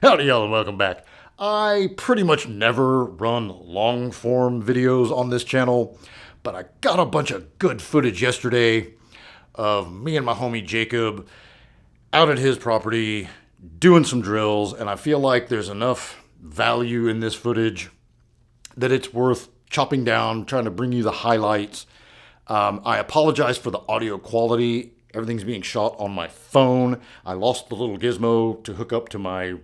Howdy, y'all, and welcome back. I pretty much never run long form videos on this channel, but I got a bunch of good footage yesterday of me and my homie Jacob out at his property doing some drills, and I feel like there's enough value in this footage that it's worth chopping down, trying to bring you the highlights. I apologize for the audio quality. Everything's being shot on my phone. I lost the little gizmo to hook up to my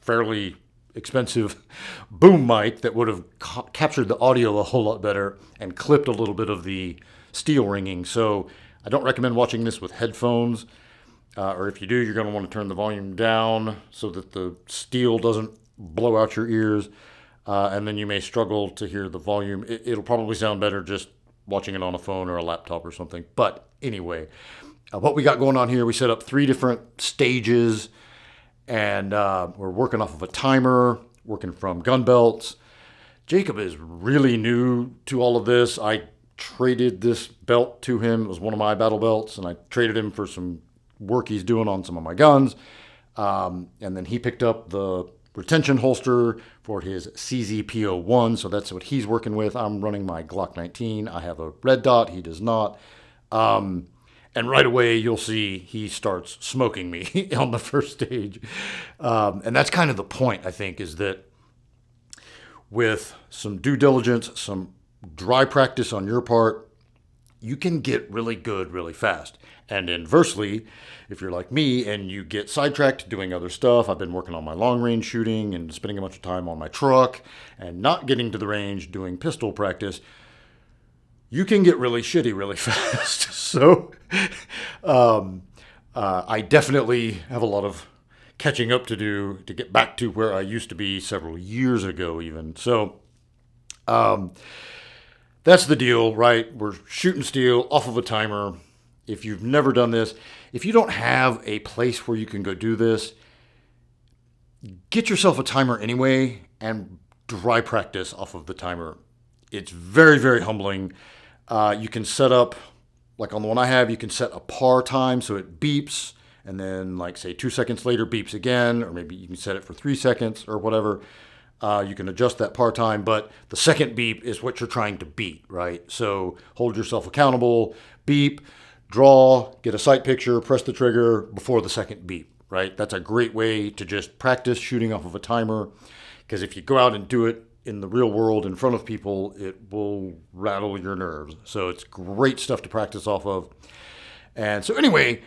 fairly expensive boom mic that would have captured the audio a whole lot better and clipped a little bit of the steel ringing. So I don't recommend watching this with headphones. Or if you do, you're going to want to turn the volume down so that the steel doesn't blow out your ears. And then you may struggle to hear the volume. It'll probably sound better just watching it on a phone or a laptop or something. But anyway, what we got going on here, we set up 3 different stages, and we're working off of a timer, working from gun belts. Jacob is really new to all of this. I traded this belt to him. It was one of my battle belts, and I traded him for some work he's doing on some of my guns. And then he picked up the retention holster for his CZP-01, so that's what he's working with. I'm running my Glock 19. I have a red dot. He does not. And right away, you'll see he starts smoking me on the first stage. And that's kind of the point, I think, is that with some due diligence, some dry practice on your part, you can get really good really fast. And inversely, if you're like me and you get sidetracked doing other stuff, I've been working on my long range shooting and spending a bunch of time on my truck and not getting to the range doing pistol practice, you can get really shitty really fast. So I definitely have a lot of catching up to do to get back to where I used to be several years ago even. So that's the deal, right? We're shooting steel off of a timer. If you've never done this, if you don't have a place where you can go do this, get yourself a timer anyway and dry practice off of the timer. It's very, very humbling. You can set up, like on the one I have, you can set a par time so it beeps, and then like say 2 seconds later beeps again, or maybe you can set it for 3 seconds or whatever. You can adjust that par time, but the second beep is what you're trying to beat, right? So hold yourself accountable, beep, draw, get a sight picture, press the trigger before the second beep, right? That's a great way to just practice shooting off of a timer, because if you go out and do it in the real world in front of people, it will rattle your nerves. So it's great stuff to practice off of. And so anyway,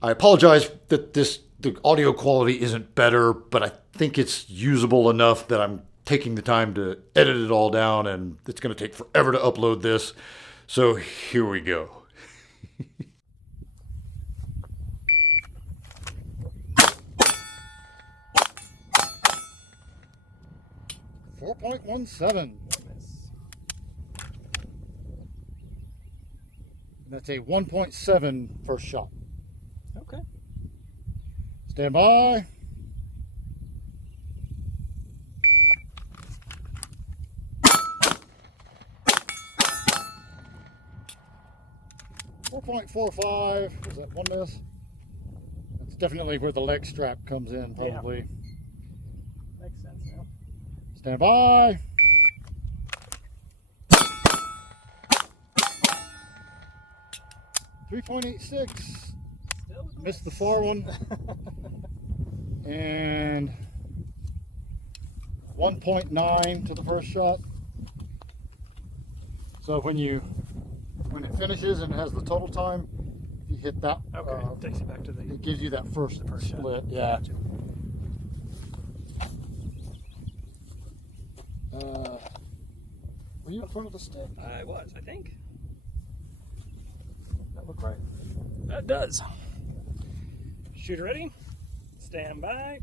I apologize that the audio quality isn't better, but I think it's usable enough that I'm taking the time to edit it all down, and it's going to take forever to upload this. So here we go. 4.17. That's a 1.7 first shot. Okay. Stand by. .45. Is that one miss? That's definitely where the leg strap comes in, probably. Yeah. Makes sense now. Stand by. .86. Missed the far one. And 1.9 to the first shot. So when it finishes and it has the total time, if you hit that, Okay, takes you back to the. it gives you that first first shot. split. Yeah. Gotcha. Were you in front of the stick? I was, I think. That looked right. That does. Shooter ready. Stand by.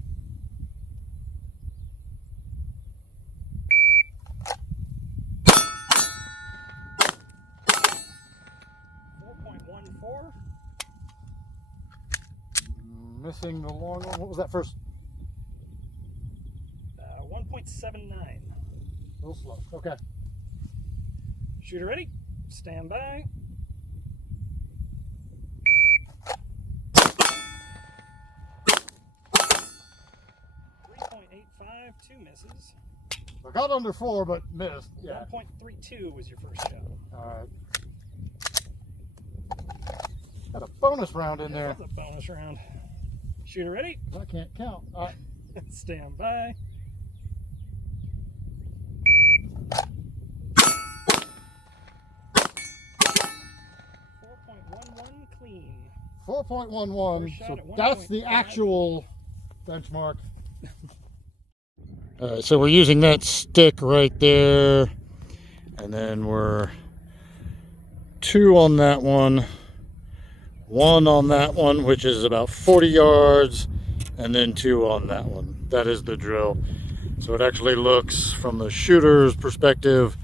.14. Missing the long one. What was that first? 1.79. A little slow. Okay. Shooter ready. Stand by. 1.85, 2 misses. I got under 4, but missed. Yeah. 1.32 was your first shot. All right. Got a bonus round in there. That's a bonus round. Shooter ready? I can't count. All right. Stand by. 4.11 clean. 4.11. First shot So at that's the 1.5. actual benchmark. All right, so we're using that stick right there, and then we're 2 on that one, 1 on that one, which is about 40 yards, and then 2 on that one. That is the drill. So it actually looks, from the shooter's perspective,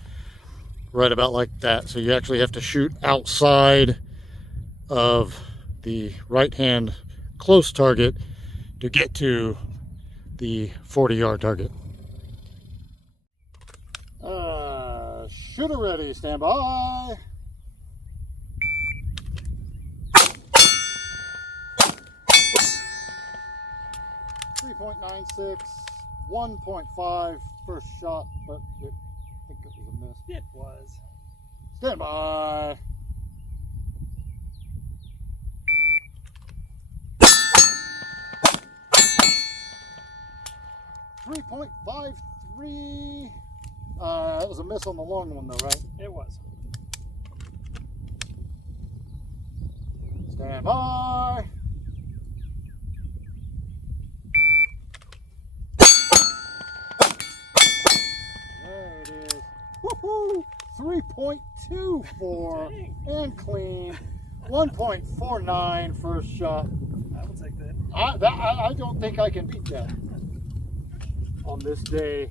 right about like that. So you actually have to shoot outside of the right-hand close target to get to the 40-yard target. Shooter ready, stand by. .96, 1.5 first shot, but I think it was a miss. It was. Stand by. .53. That was a miss on the long one, though, right? It was. Stand by. There it is. Woohoo! 3.24 Dang. and clean. 1.49 first shot. I will take that. I don't think I can beat that on this day.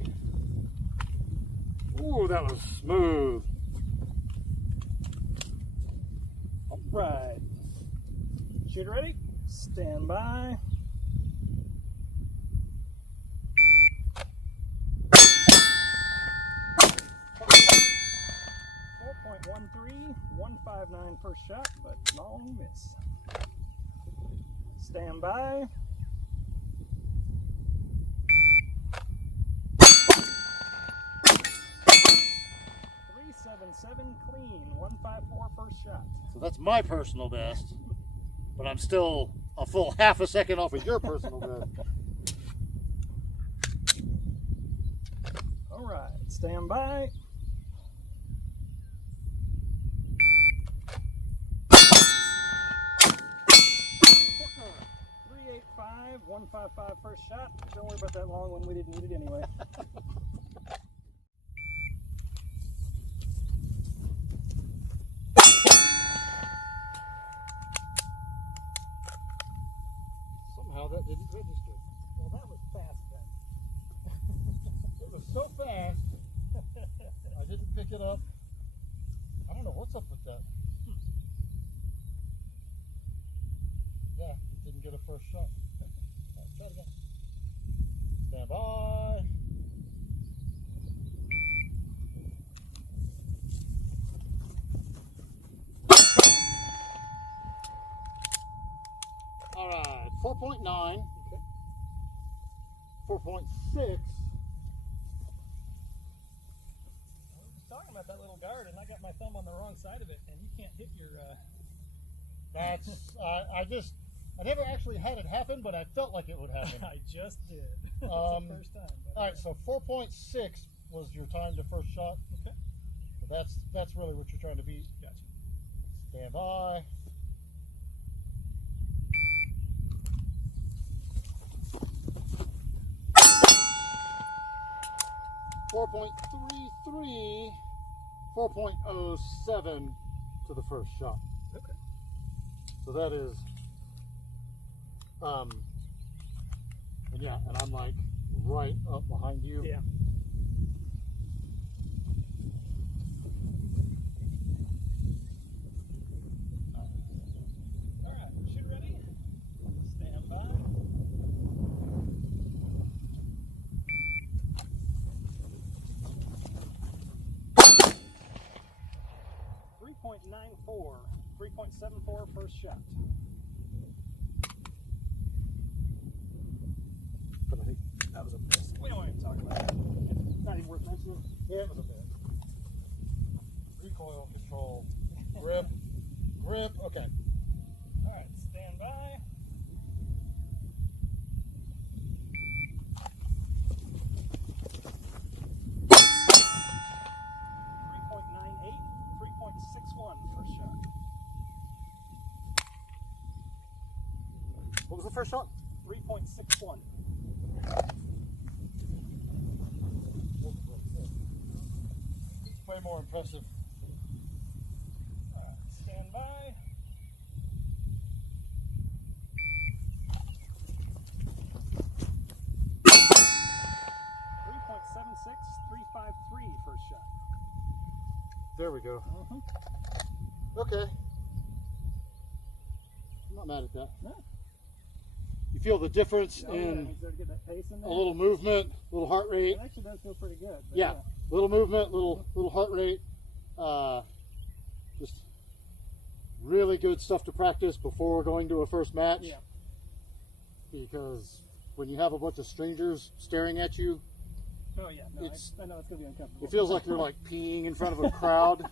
Ooh, that was smooth. All right. Shooter ready? Stand by. 159 first shot, but long miss. Stand by. 377 clean, 154 first shot. So that's my personal best, but I'm still a full half a second off of your personal best. All right, stand by. 385, 155 first shot. Don't worry about that long one. We didn't need it anyway. Somehow that didn't register. Well, that was fast then. It was so fast, I didn't pick it up. I don't know what's up with that. Yeah, it didn't get a first shot. Right, try it again. Stand by. All right, 4.9. Okay. 4.6. We were just talking about that little guard, and I got my thumb on the wrong side of it, and you can't hit your. That's I never actually had it happen, but I felt like it would happen. I just did. That's the first time. All right, so 4.6 was your time to first shot. Okay. So that's really what you're trying to beat. Gotcha. Stand by. .33, 4.07 to the first shot. Okay. So that is, and yeah, and I'm like right up behind you. Yeah. All right, shoot ready. Stand by. 3.94, 3.74 first shot. But I think That was a miss. It was a bit. Recoil control. Grip. Grip. Okay. All right, stand by. First shot. What was the first shot? 3.61. Way more impressive. All right, stand by. .76353 first shot. There we go. Mm-hmm. Okay. I'm not mad at that. No. You feel the difference Oh, yeah, in you started getting that pace in there. a little movement, a little heart rate. It actually does feel pretty good. But Yeah, little movement, little heart rate. Just really good stuff to practice before going to a first match. Yeah. Because when you have a bunch of strangers staring at you, Oh yeah. No, I know it's gonna be uncomfortable. it feels like you're like peeing in front of a crowd.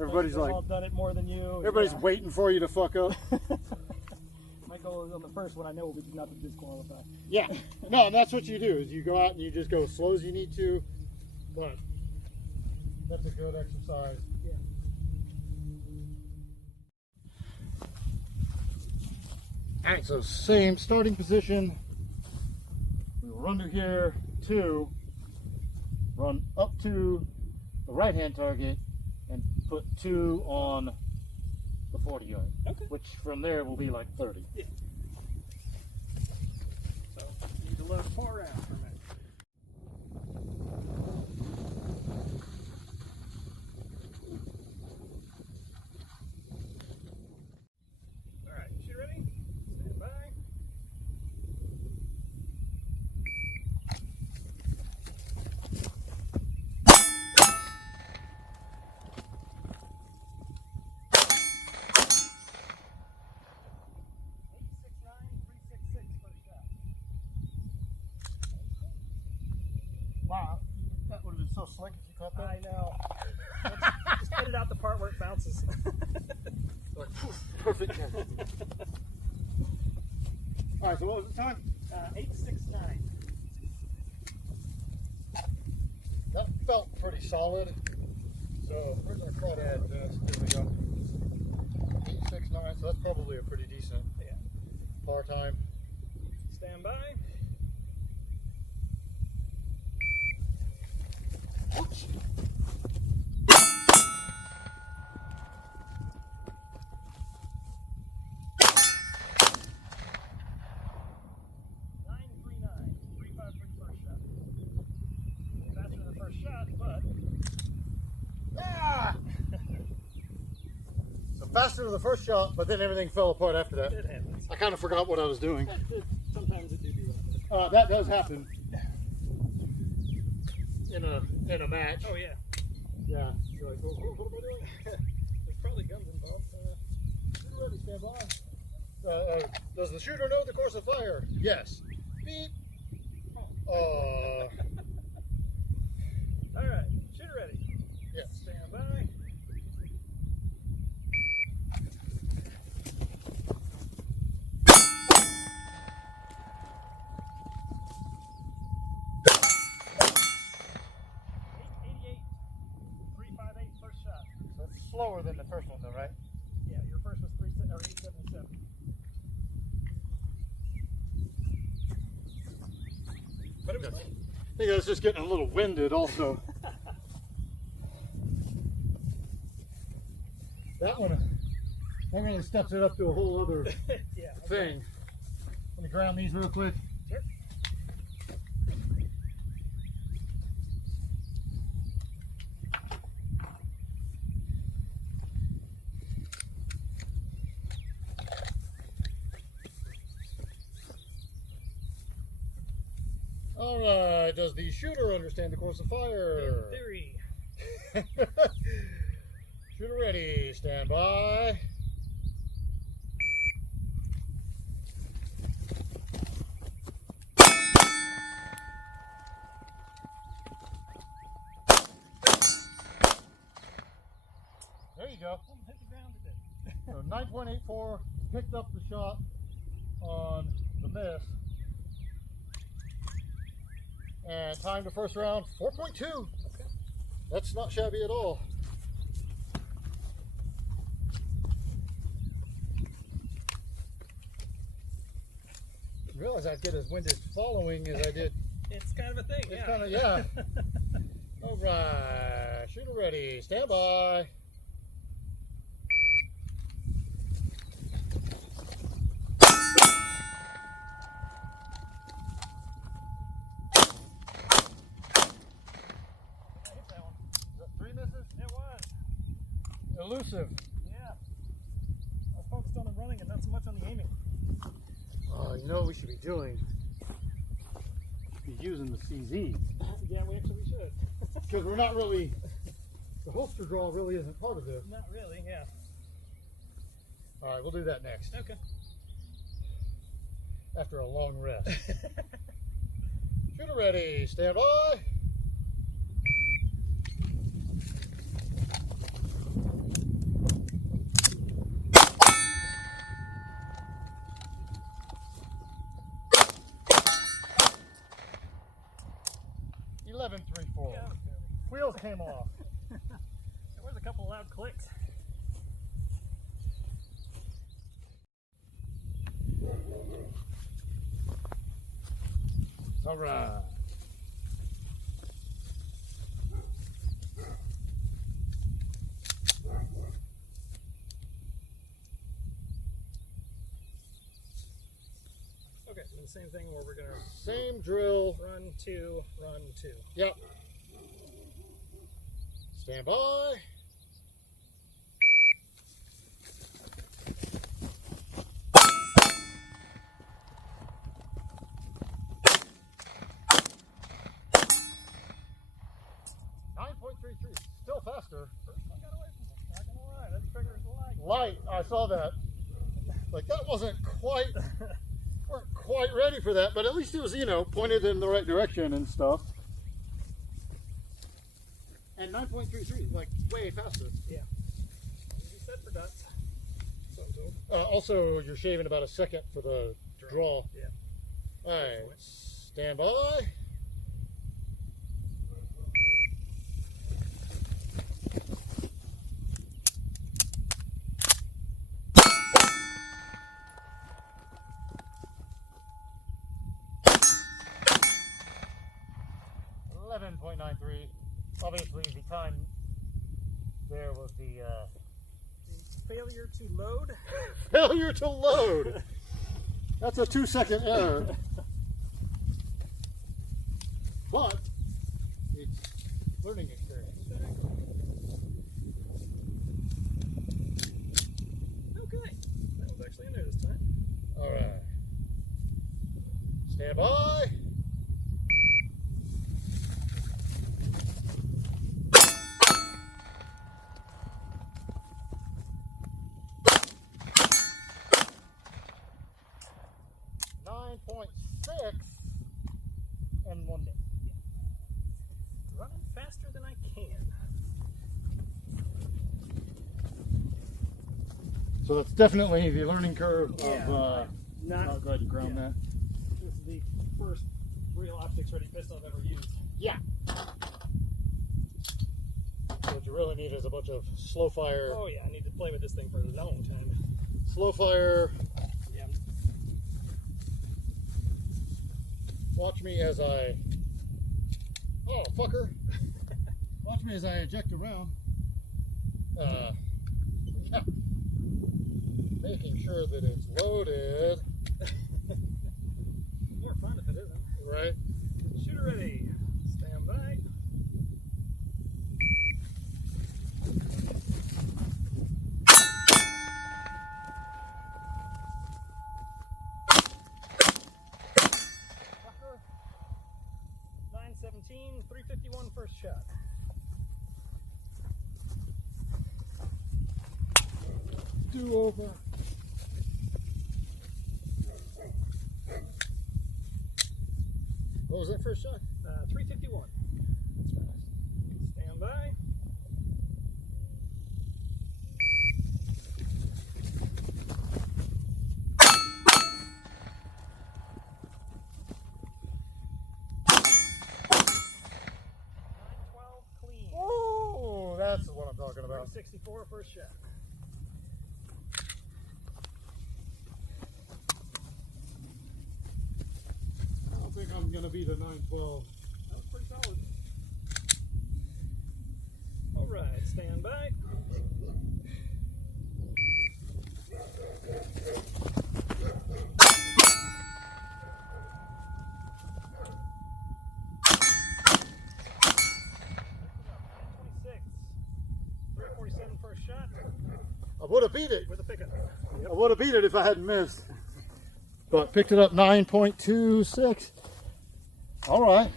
Everybody's They've like, all done it more than you. everybody's yeah. waiting for you to fuck up. My goal is on the first one. I know will be not to disqualify. Yeah, no, and that's what you do. Is you go out and you just go as slow as you need to. But that's a good exercise. Yeah. All right, so same starting position. We will run to here, 2, run up to the right-hand target, and put 2 on the 40 yard. Okay. Which from there will be like 30. Yeah. So you need to load 4 rounds for a minute. All right, you ready? Stand by. Wow, that would have been so slick if you caught that. I know. Just edit out the part where it bounces. Like, perfect. All right, so what was the time? 869. That felt pretty solid. So where's our crawdad vest? There we go. 869. So that's probably a pretty decent par time. Stand by. Oops. Faster than the first shot, but Ah! So faster than the first shot, but then everything fell apart after that. it happens. I kind of forgot what I was doing. Sometimes it do be like that. That does happen in a match. Oh yeah. Yeah. You're like, what am I doing? There's probably guns involved. Shooter ready, stand by. Does the shooter know the course of fire? Yes. Beep. All right, shooter ready. Yes. Stand by. First shot. That's slower than the first one, though, right? Yeah, your first was 877. But it was fun. I think I was just getting a little winded, also. That one really steps it up to a whole other Yeah. thing. Let me ground these real quick. Sure. All right. Does the shooter understand the course of fire? In theory. Shooter ready. Stand by. go. Hit the ground a bit. So 9.84, picked up the shot on the miss. And time to first round, 4.2. Okay. That's not shabby at all. I realize I'd get as winded following as I did. It's kind of a thing, It's kind of, yeah. All right, shooter ready, stand by. I hit that one. Is that 3 misses? It was. Elusive. Yeah. I was focused on the running and not so much on the aiming. You know what we should be doing? Be using the CZ. Yeah, we actually should. Because we're not really, the holster draw really isn't part of this. Not really, yeah. All right, we'll do that next. Okay. After a long rest. Shooter ready, stand by. .1134. Yeah, Wheels came off. there was a couple loud clicks. All right. Okay, so the same thing where we're gonna Same drill. run two, run two. Yep. Stand by. .933, still faster. First one got away from me. Not gonna lie, that trigger is light. Light, I saw that. Like that wasn't quite, weren't quite ready for that, but at least it was, you know, pointed in the right direction and stuff. And 9.33, like way faster. Yeah. Easy set for dots. Also, you're shaving about a second for the draw. Yeah. All right, stand by. .93. Obviously, the time there was the Failure to load. failure to load. That's a 2-second error. But it's learning experience. Okay. That was actually in there this time. All right. Stand by. .6 and 1 minute. Running faster than I can. So that's definitely the learning curve of. Yeah. Oh, go ahead and ground Yeah. that. This is the first real optics ready pistol I've ever used. Yeah. So what you really need is a bunch of slow fire. Oh yeah, I need to play with this thing for a long time. Slow fire. Yeah. Watch me as I. Oh, fucker. Watch me as I eject around. Yeah. Making sure that it's loaded. More fun if it isn't. Right? Shooter ready. Stand by. Fucker. 917, 351 first shot. Do over. What was that first shot? 351. That's fast. Stand by. about. 64 first shot. I don't think I'm gonna beat a 912. That was pretty solid. All right, stand by. First shot I would have beat it. with a pickup. I would have beat it if I hadn't missed. But picked it up 9.26. All right.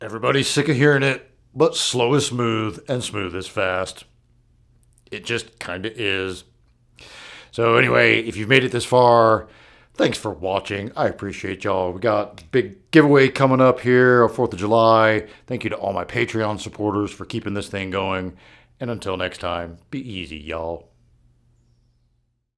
Everybody's sick of hearing it, but slow is smooth and smooth is fast. It just kind of is. So anyway, if you've made it this far, thanks for watching. I appreciate y'all. We got a big giveaway coming up here on 4th of July. Thank you to all my Patreon supporters for keeping this thing going. And until next time, be easy, y'all.